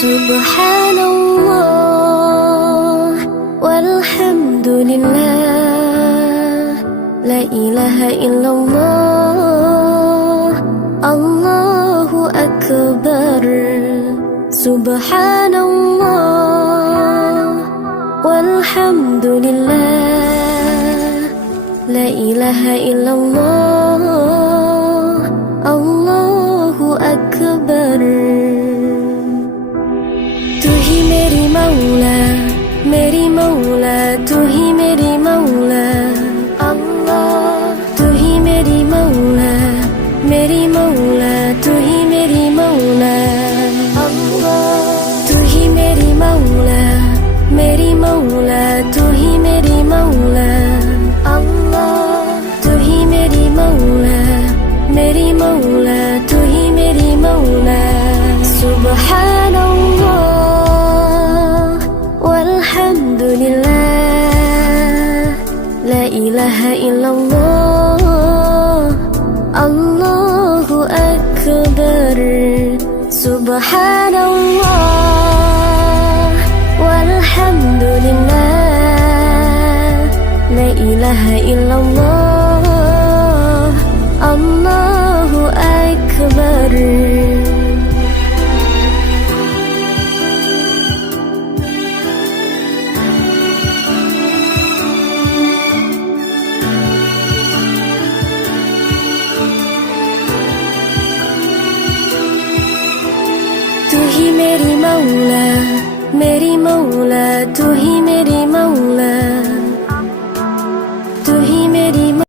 Subhanallah walhamdulillah, la ilaha illallah, Allahu akbar. Subhanallah walhamdulillah, la ilaha illallah, Allahu akbar. तू ही मेरी मौला, मेरी मौला, तू ही मेरी मौला अल्लाह। तू ही मेरी मौला, मेरी मौला, तू ही मेरी मौला अल्लाह। तू ही मेरी मौला, मेरी मौला, तू ही मेरी मौला अल्लाह। तू ही मेरी मौला, मेरी मौला, तू ही मेरी मौला। Subhanallah walhamdulillah, la ilaha illallah, Allahu akbar. Subhanallah walhamdulillah, la ilaha illallah, Allahu akbar. तू ही मेरी मौला, मेरी मौला, तू ही मेरी मौला